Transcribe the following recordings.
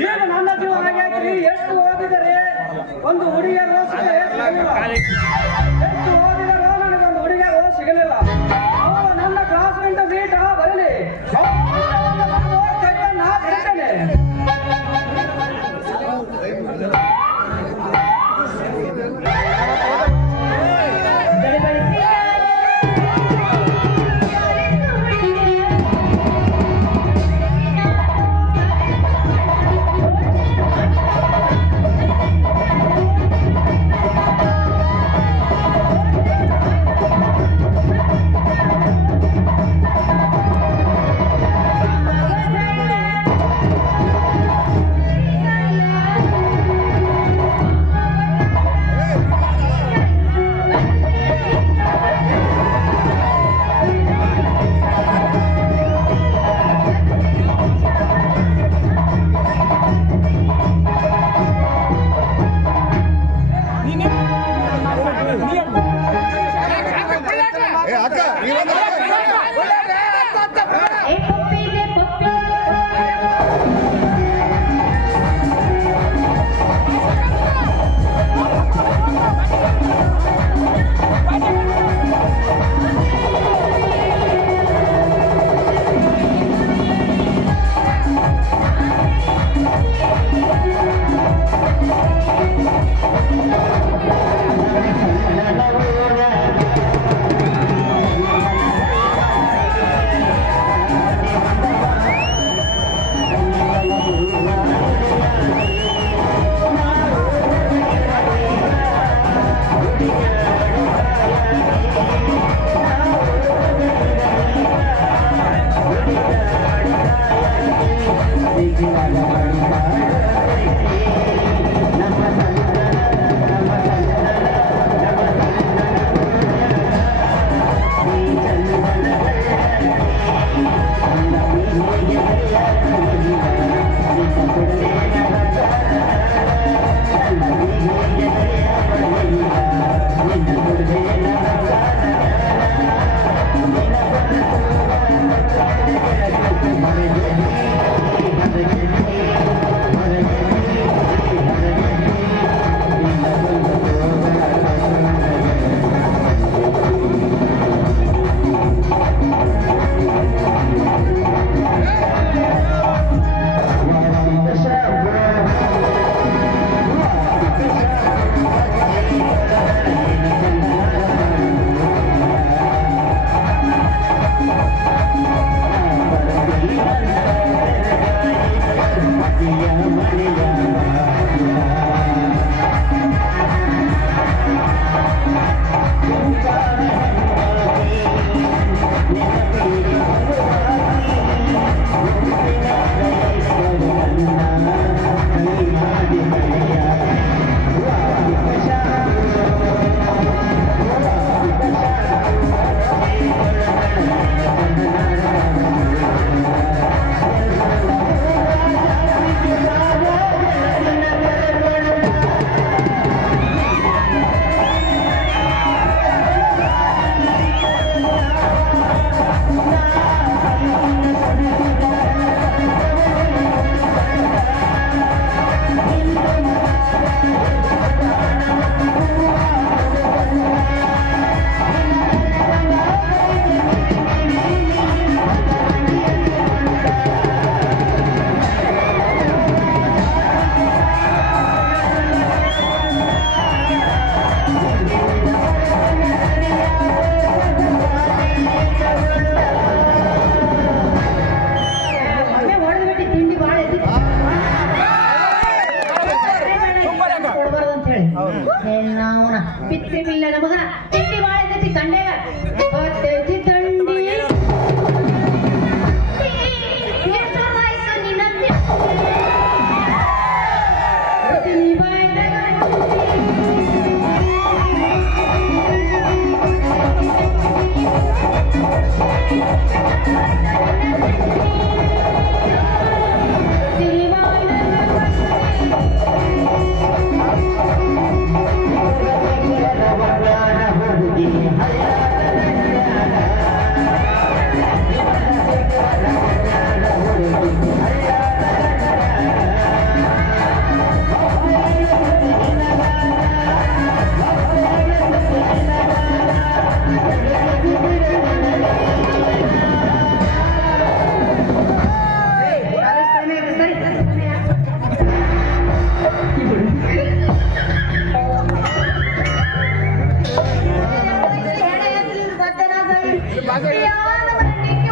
ಈಗ ನನ್ನ ಜೀವನ ಆಗೈತ್ರಿ. ಎಷ್ಟು ಓದಿದರೆ ಒಂದು ಹುಡುಗಿಯರು ಸಿಗಲಿಲ್ಲ, ಎಷ್ಟು ಓದಿದರೂ ನನಗೊಂದು ಹುಡುಗಿಯರು ಸಿಗಲಿಲ್ಲ. ಅವಳು ನನ್ನ ಕ್ಲಾಸ್ಮೆಂಟ್ ಮೀಟ ಬರಲಿ ಕೈಯನ್ನ ಬಿಡ್ತೇನೆ.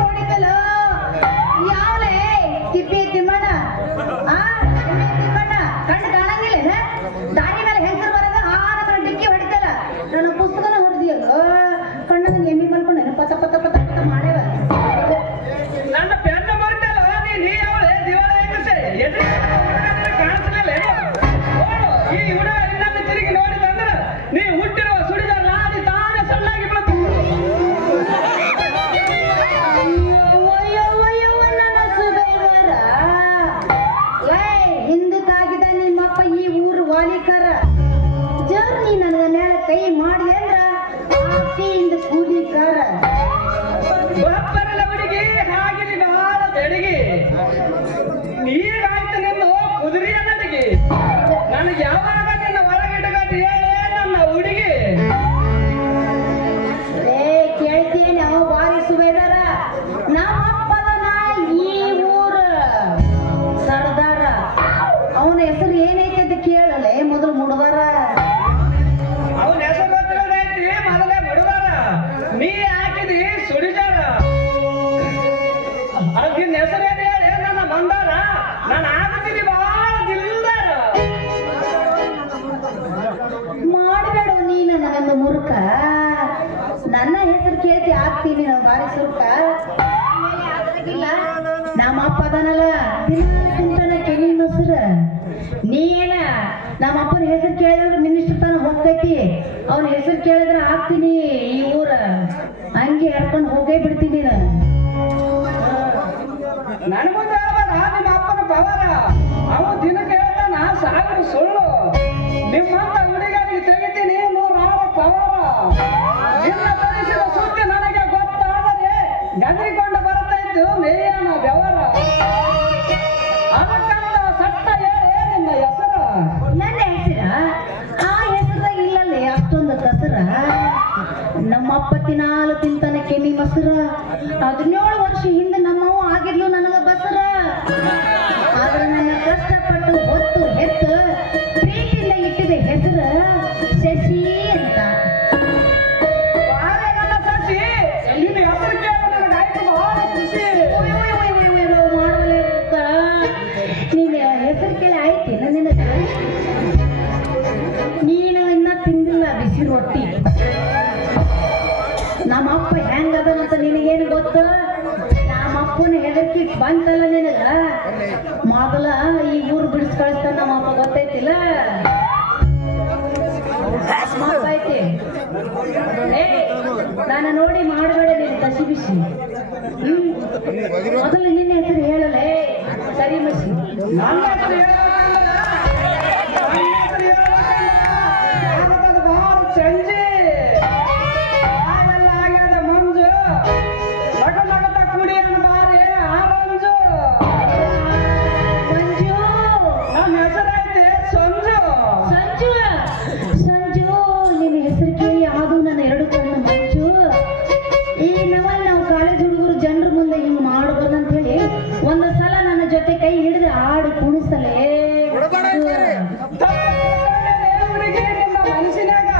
ಹೊಡಿತಲ್ಲ ಯಾವಲೇ ತಿಪ್ಪಿ ತಿಮ್ಮಣ್ಣ ತಿಮ್ಮಣ್ಣ ಕಣ್ಣು ಕಾಣಂಗಿಲ್ಲ ದಾರಿ ಮೇಲೆ ಹೆಸರು ಬರೋದ ಆನ ಡಿಕ್ಕಿ ಹೊಡಿತಲ್ಲ ನನ್ನ ಪುಸ್ತಕನ ಹೊಡೆದಿಯಲ್ಲ ಕಣ್ಣು ಎಮ್ಮಿ ಮಲ್ಕೊಂಡು ಪತ ಪತ ಪತ ಪತ ಮಾಡ್ಯವ ನನ್ನ ಪೆನ್ನ ಮರ್ತಲ್ಲ ನೀ ಯಾವಳೆ ದಿವಾಳ ಕಾಣಿಸ್ಲಿಲ್ಲ ಈ ಹುಡುಗ ಇನ್ನೊಂದು ತಿರುಗಿ ನೋಡಿದಂದ್ರೆ ನೀ ಹುಟ್ಟಿರುವ ಸುಡಿದ ನಾಡಿ ತಾನೇ ಸಣ್ಣಾಗಿ ಹಿಂದಕ್ಕಾಗಿದ ನಿಮ್ಮಪ್ಪ ಈ ಊರು ವಾಲಿಕರ ಜರ್ನಿ ನನಗ ನೇಳ ಕೈ ಮಾಡಿ ಅಂದ್ರ ಆಕೆಯಿಂದ ಕೂಲಿಕಾರ ಬರಲ್ಲ ಹುಡುಗಿ ಹಾಗಿಲಿ ಬಹಳ ಬೆಡಗಿ ನೀರಾಯ್ತು ನಿಂದು ಕುದುರೆಯ ನನಗೆ ನನಗೆ ಯಾವಾಗ ನಿನ್ನ ಒಳಗಿಡಗಟ್ಟಿ ನನ್ನ ಹುಡುಗಿ ಕೇಳ್ತೀನಿ ನಾವು ಬಾರಿ ಸುಬೇದಾರ ನಮ್ಮಪ್ಪದನ ಈ ಊರ ಸರ್ದಾರ ಅವನ ಹೆಸರು ಏನೈತೆ ಅಂತ ಕೇಳಲೆ ಮೊದಲು ಮುಡುದಾರ ಅವನ ಹೆಸರು ಗೊತ್ತಿರೋದೈತಿ ಮೊದಲೇ ಬಿಡುದಾರ ನೀ ಹಾಕಿದಿ ಸುಡಿದಾರ ಅದಕ್ಕಿನ್ನ ಹೆಸರೇನು ಹೇಳಿ ನನ್ನ ಬಂದಾರ ನಾನು ಆಗ್ತೀನಿ ಬಹಳ ದಿಲ್ದಾರ ಮಾಡಬೇಡ ನೀನು ನನ್ನ ಮುರುಕ ನನ್ನ ಹೆಸರು ಕೇಳ್ತಿ ಆಗ್ತೀನಿ ನಾವು ಬಾರಿ ಸುರುಕ ನಮ್ಮ ಅಪ್ಪ ಅದನಲ್ಲ ತಿಂತಾನ ಕೆನಿ ಮೊಸರ ನೀ ಏನ ನಮ್ಮ ಅಪ್ಪನ ಹೆಸರು ಕೇಳಿದ್ರೆ ಮಿನಿಸ್ಟರ್ ತನ ಹೋಗ್ತೈತಿ ಅವನ ಹೆಸರು ಕೇಳಿದ್ರೆ ಆಗ್ತೀನಿ ಈ ಊರ ಹಂಗೆ ಹೇಳ್ಕೊಂಡು ಹೋಗೇ ಬಿಡ್ತೀನಿ ನನಗೂ ನಿಮ್ಮ ಅಪ್ಪನ ಪವಾರ ಅವ ದಿನಕ್ಕೆ ಹೇಳ್ತಾನ ಸಾವಿರ ಸುಳ್ಳು ನಿಮ್ಮಂತ ಹುಡುಗರಿಗೆ ತೆಗಿತೀನಿ 106 ಪವಾರ ನಿನ್ನ ತರಿಸಿದ ಸುದ್ದಿ ನನಗೆ ಗೊತ್ತಾದರೆ ಗದರಿಕೊಂಡು ಬರ್ತಾ ಇತ್ತು ಮೇಯನ ಬೆವರ ಅದಕ್ಕಂತ ಸಟ್ಟ ಹೇಳಿ ನಿನ್ನ ಹೆಸರು ನನ್ನ ಹೆಸರ ಆ ಹೆಸರಾಗ ಇಲ್ಲಲ್ಲೇ ಅಷ್ಟೊಂದು ಕಸರ ನಮ್ಮಪ್ಪ ತಿನಾಲು ತಿಂತಾನೆ ಕೆಮ್ಮಿ ಮೊಸರ 17 ವರ್ಷ ಹಿಂದೆ ನಮ್ಮವ್ವ ಆಗಿದ್ಲು ನನಗ ಬಸರ ಆದ್ರೆ ನನ್ನ ಕಷ್ಟಪಟ್ಟು ಹೊತ್ತು ಹೆತ್ತು ಪ್ರೀತಿಯಿಂದ ಇಟ್ಟಿದೆ ಹೆಸರ ಶಶಿ ಅಂತ ಬಾರೆ ನನ್ನ ಸಸಿ ನಿನ್ನ ಹೆಸರು ಕೇಳಿ ನನಗಾಯ್ತು ಬಹಳ ಖುಷಿ ಮಾಡಲೇ ನೀನು ಹೆಸರು ಕೇಳಿ ಆಯ್ತು ನಿನ್ನ ನೀನು ಇನ್ನ ತಿಂದಿಲ್ಲ ಬಿಸಿ ರೊಟ್ಟಿ ನಮ್ಮಪ್ಪ ಹೆಂಗದನಂತ ನಿನಗೇನು ಗೊತ್ತು ನಮ್ಮಪ್ಪನ ಹೆದರ್ಕಿ ಬಂತಲ್ಲ ನಿನಗ ಮೊದಲ ಈ ಊರು ಬಿಡಿಸ್ ಕಳಿಸ್ತಾನ ನಮ್ಮಪ್ಪ ಗೊತ್ತೈತಿಲ್ಲ ಐತಿ ನಾನು ನೋಡಿ ಮಾಡಬೇಡ ನೀನು ಕಸಿ ಬಿಸಿ ಮೊದಲು ನಿನ್ನ ಹೆಸರು ಹೇಳಲೇ ಸರಿ ಮಸಿ ನನ್ನ ಹೆಸರು ಬಹಳ ಚಂಜಿ ಆಗೆಲ್ಲ ಆಗ್ಯದ ಮಂಜು ನಗ ನಗತ ಕುಡಿಯನ್ ಬಾರಿ ಆರಂಜು ಮಂಜು ನನ್ನ ಹೆಸರೈತಿ ಸಂಜು ಸಂಜು ಸಂಜು ನಿನ್ನ ಹೆಸರು ಕೇಳಿ ಯಾವುದು ನನ್ನ 2 ಕಣ್ಣು ಮಂಜು ಈ ನಾವು ಕಾಲೇಜ್ ಹುಡುಗರು ಜನರ ಮುಂದೆ ಹಿಂಗ್ ಮಾಡಬಾರ್ದಂತ ಹೇಳಿ ಒಂದು ಸಲ ನನ್ನ ಜೊತೆ ಕೈ ಹಿಡಿದು ಹಾಡು ಕುಣಿಸಲೇ ಹುಡುಗಿ ನಿಮ್ಮ ಮನಸ್ಸಿನಾಗ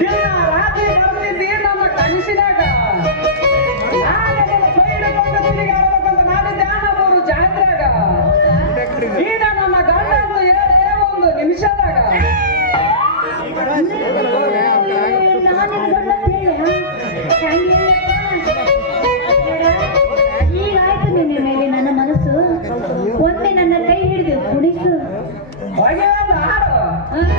ದಿನ ರಾತ್ರಿ ಬರ್ತಿದ್ದಿ ನನ್ನ ಕನಸಿನಾಗ ನಾನು ಕೈ ಹಿಡ್ಕೊಂಡು ತಿರುಗಾಡ್ಬೇಕಂತ ಮಾಡಿದ್ದೆ ನಮ್ಮೂರು ಜಾತ್ರೆಗ ಈಗ ನನ್ನ ಗಂಡ ಅಂತ ಹೇಳಿ ಒಂದು ನಿಮಿಷದಾಗ ಈಗಾಯ್ತು ನಿನ್ನ ಮೇಲೆ ನನ್ನ ಮನಸ್ಸು ಒಮ್ಮೆ ನನ್ನ ಕೈ ಹಿಡಿದು ಕುಣಿಸು ಹೊಗೆ ಒಂದು ಹಾಡು ನನ್ನ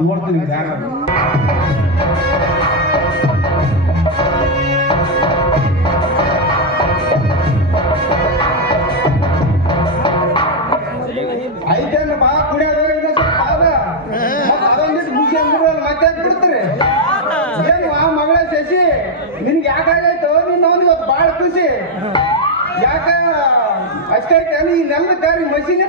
ನೋಡ್ತೀನಿ ಯಾರು ಐದನ್ನು ಬಾ ಕುಡಿಯೋದು ಅದೊಂದಿಟ್ಟು ಮುಗಿಸಿ ಅಂದ್ಬಿಡಲ್ಲ ಮತ್ತೆ ಬಿಡ್ತೀರಿ ಏನು ಆ ಮಗಳ ಶಶಿ ನಿನ್ಗೆ ಯಾಕಾಗಾಯ್ತು ನಿನ್ನ ಒಂದು ಇವತ್ತು ಭಾಳ ಖುಷಿ ಯಾಕ ಅಷ್ಟೇ ನೆಲ್ಲ ದಾರಿ ಮಷೀನ್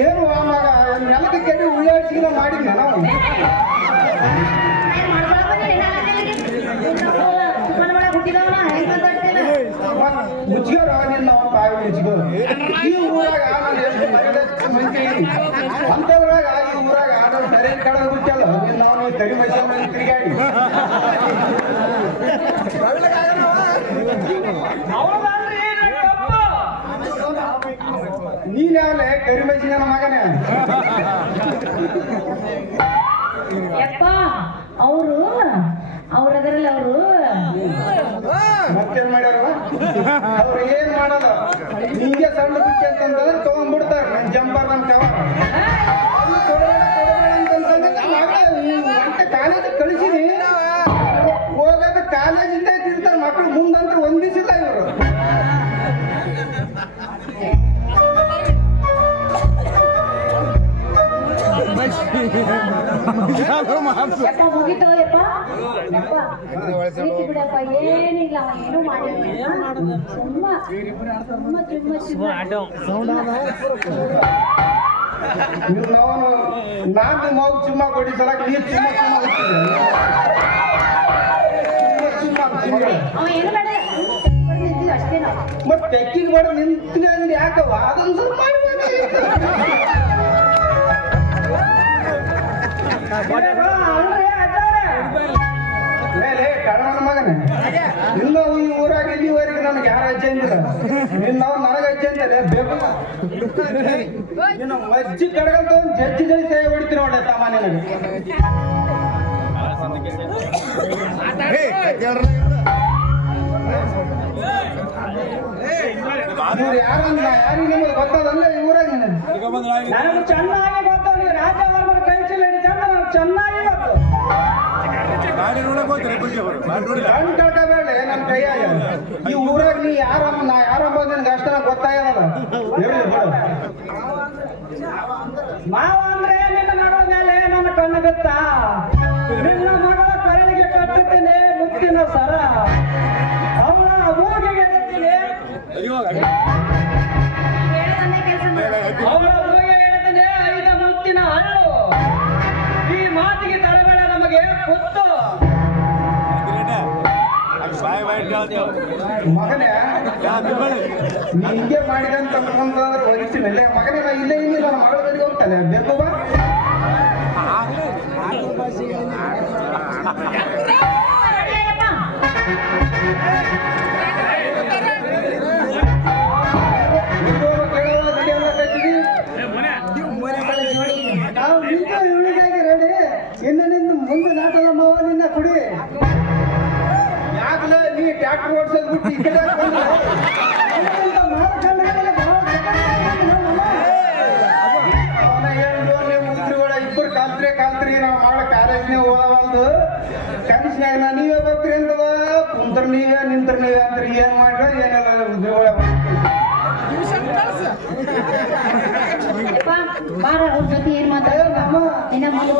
ಏನು ಆ ಮಗ ನೆಲಕ್ಕೆ ಕೆಟ್ಟಿ ಉಳ್ಳಾಡ್ಸಿಲ್ಲ ಮಾಡಿದ್ನ ನಾವು ಮುಚ್ಚಿಗೋರ ನಿನ್ನ ಬಾಯಿ ಮುಚ್ಚಿಗೋರು ಈ ಊರಾಗ ನಾನು ಎಷ್ಟು ಮಂದಿ ಅಂತದ್ರಾಗ ಈ ಊರಾಗ ನಾನು ಸರಿ ಕಳೆದು ಬಿಟ್ಟಲ್ಲ ನಿನ್ನ ನಾವು ತರಿ ಮನುಷ್ಯ ತಿರುಗಾಡಿ ನೀನ್ ಯಾವಲೆ ಕರಿಮೈಸಿನ ಮಗನೇ ಯಪ್ಪ ಅವರು ಅವ್ರದರಲ್ಲಿ ಅವರು ಮತ್ತೇನ್ ಮಾಡ್ಯಾರವ ಅವ್ರು ಏನ್ ಮಾಡೋದು ನಿಂಗೆ ಸಣ್ಣ ಬಿಚ್ಚಿ ಅಂತಂದ್ರೆ ತಗೊಂಡ್ಬಿಡ್ತಾರೆ ನನ್ ಜಂಬರ್ ನನ್ ಕವ ಅಂತ ಕಾಲೇಜ್ ಕಳಿಸಿನಿ ಹೋಗೋದು ಕಾಲೇಜಿಂದ ತಿಂತಾರೆ ಮಕ್ಕಳು ಮುಂದಂತ ಒಂದಿಸಿಲ್ಲ ಇವರು ಯಪ್ಪ ಮುಗಿತೋ ಯಪ್ಪ ಬಿಡಪ್ಪ ಏನಿಲ್ಲ ಅವ ಏನೂ ಮಾಡಿಲ್ಲ ಸುಮ್ಮ ನಾವು ನಾನು ಮಗು ಚುಮ್ಮ ಕೊಟ್ಟಿದ್ದಲ್ಲ ನೀರು ಅವ ಏನು ಬೇಡ ಅಷ್ಟೇ ನಾವು ಮತ್ತೆ ತೆಕ್ಕಿಗೆ ಬೇಡ ನಿಂತ್ಲೆ ಅಂದ್ರೆ ಯಾಕವ ಅದೊಂದು ಸ್ವಲ್ಪ ಕಡವನ ಮಗನೇ ಇನ್ನು ಈ ಊರಾಗ ಇಲ್ಲಿವರೆಗೆ ನನಗೆ ಯಾರು ಅಜ್ಜೆ ಅಂದಿಲ್ಲ ನಿನ್ನ ನಾವು ನನಗೆ ಅಜ್ಜೆ ಅಂತಲೇ ಬೇಕು ನೀನು ಮಜ್ಜಿ ಕಡಗಂತ ಒಂದು ಜಜ್ಜಿ ಜೈ ಸೇವೆ ಹೊಡಿತೀನಿ ನೋಡ ತಮ್ಮ ನಿನಗೆ ಇವ್ರು ಯಾರಂದ ಯಾರಿಗೆ ನಿಮಗೆ ಗೊತ್ತದಲ್ಲ ಈ ಊರಾಗ ನನಗೆ ಚೆನ್ನಾಗಿ ಗೊತ್ತು ನೀವು ರಾಜವರ್ಮನ ಕೈ ಚೀಲ ಹಿಡಿತಂತ ನನಗೆ ಚೆನ್ನಾಗಿ ಗೊತ್ತು ಕಣ್ ಕಳ್ಕೋಬೇಡ ನನ್ನ ಕೈಯಾಗ ಈ ಊರಾಗ ನೀ ಯಾರಮ್ಮ ನಾ ಯಾರಮ್ಮ ನಿನ್ಗೆ ಅಷ್ಟ ಗೊತ್ತಾಗಲ್ಲ ಮಾವ ಅಂದ್ರೆ ನಿನ್ನ ಮಗಳ ಮೇಲೆ ನನ್ನ ಕಣ್ಣುಗುತ್ತ ನಿನ್ನ ಮಗಳ ಕರಳಿಗೆ ಕಟ್ಟುತ್ತೇನೆ ಮುತ್ತಿನ ಸರ ಅವಳ ಮೂಗಿಗೆ ಇಡ್ತೀನಿ ಅವಳ ಮೂಗಿಗೆ ಇಡ್ತೀನಿ 5 ಮುತ್ತಿನ ಹಳ್ಳು ಈ ಮಾತಿಗೆ ತಡಬೇಡ ನಮಗೆ ಗೊತ್ತು ಮಗನೇ ನೀ ಹಿಂಗೆ ಮಾಡಿದಂತ ಅಂತಂದ್ರೆ ಒಲಿಸಿನಲ್ಲೇ ಮಗನೇ ನಾ ಇಲ್ಲೇ ಇಲ್ಲಿ ನನ್ನ ಮಗಳ ಬಳಿಗೆ ಹೋಗ್ತಾನೆ ಬೇಕು ಬಾ ನಾವು ನಿಂತ ಇವಳಿಗಾಗಿ ರೆಡಿ ಇನ್ನು ನಿಂದು ಮುಂದೆ ನಾಟಲ್ಲ ಮಾವ ನಿನ್ನ ಕುಡಿ ಯಾಕಲೇ ನೀ ಟ್ಯಾಕ್ಟರ್ ಓಡಿಸೋದು ಬಿಟ್ಟು ಈ ಕಡೆ ಇಬ್ಬರು ಕಾಲ್ತ್ರಿ ನಾವು ಮಾಡೋ ಕಾಲೇಜ್ನೇ ಹೋಗವಲ್ದು ಕನಸಿನಾಗ ನೀವೇ ಬರ್ತೀರಿ ಅಂತದ ಕುಂತ್ರ ನೀವೇ ನಿಂತ್ರ ನೀವೇ ಅಂದ್ರೆ ಏನ್ ಮಾಡ್ರ ಏನೆಲ್ಲ ಉದ್ರಿಗಳ ಬಾರ ಅವ್ರ ಜೊತೆ ಏನ್ ಮಾತಾಡೋದು ಇನ್ನ ಮುಂದೆ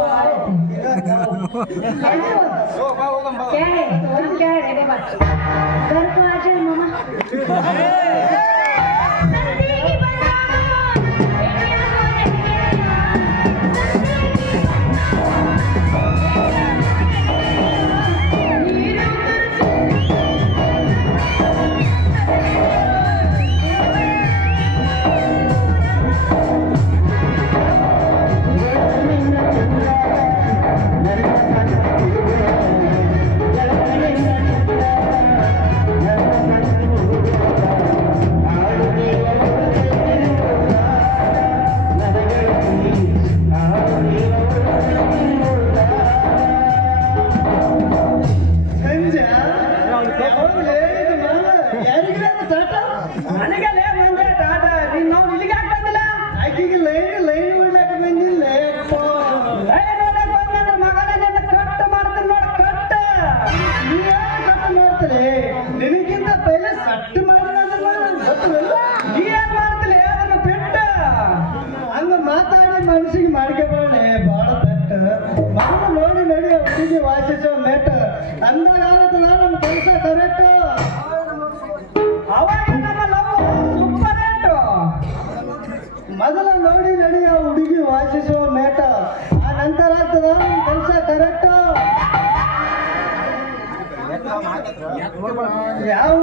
ನನಗಲ್ಲೇ ಬಂದೆ ಟಾಟ ನೀನ್ ನಾವು ಇಲ್ಲಿಗೆ ಯಾಕೆ ಬಂದಿಲ್ಲ ಆಕಿಗೆ ಲೈನ್ ಬಿಡ್ಲಾಕ ಬಂದಿಲ್ಲ ಮಗನ ಕಟ್ ಮಾಡ್ತೀನಿ ನೋಡಿ ಕಟ್ ಕಟ್ ಮಾಡ್ತಾರೆ ನಿನಗಿಂತ ಪೈಲೆ ಸಟ್ಟು ಮಾಡಿರೋದಲ್ಲ ನೀ ಏನ್ ಮಾಡ್ತಿಲ್ಲ ಅದನ್ನ ಬಿಟ್ಟ ಹಂಗ ಮಾತಾಡಿ ಮನಸ್ಸಿಗೆ ಮಾಡ್ಕೋಬಾಳೆ ಬಾಳ ಬೆಟ್ಟ ಮಮ್ಮ ನೋಡಿ ನಡಿ ಹುಡುಗಿ ವಾಸಿಸೋ ಮೆಟ್ಟ ಅಂದಾಗ ಆಗತ್ತಲ್ಲ ನಮ್ಮ ಕೆಲಸ ಕರೆಕ್ಟ್ ಅವಾಗ ನಮ್ಮ ಲವ್ ಸೂಪರ್ ಏಟು ಮೊದಲ ನೋಡಿ ನಡಿ ಆ ಹುಡುಗಿ ವಾಸಿಸೋ ಮೇಟ ಆ ನಂತರ ಆಗ್ತದ ನಮ್ಮ ಕೆಲಸ ಕರೆಕ್ಟ್ ಯಾವ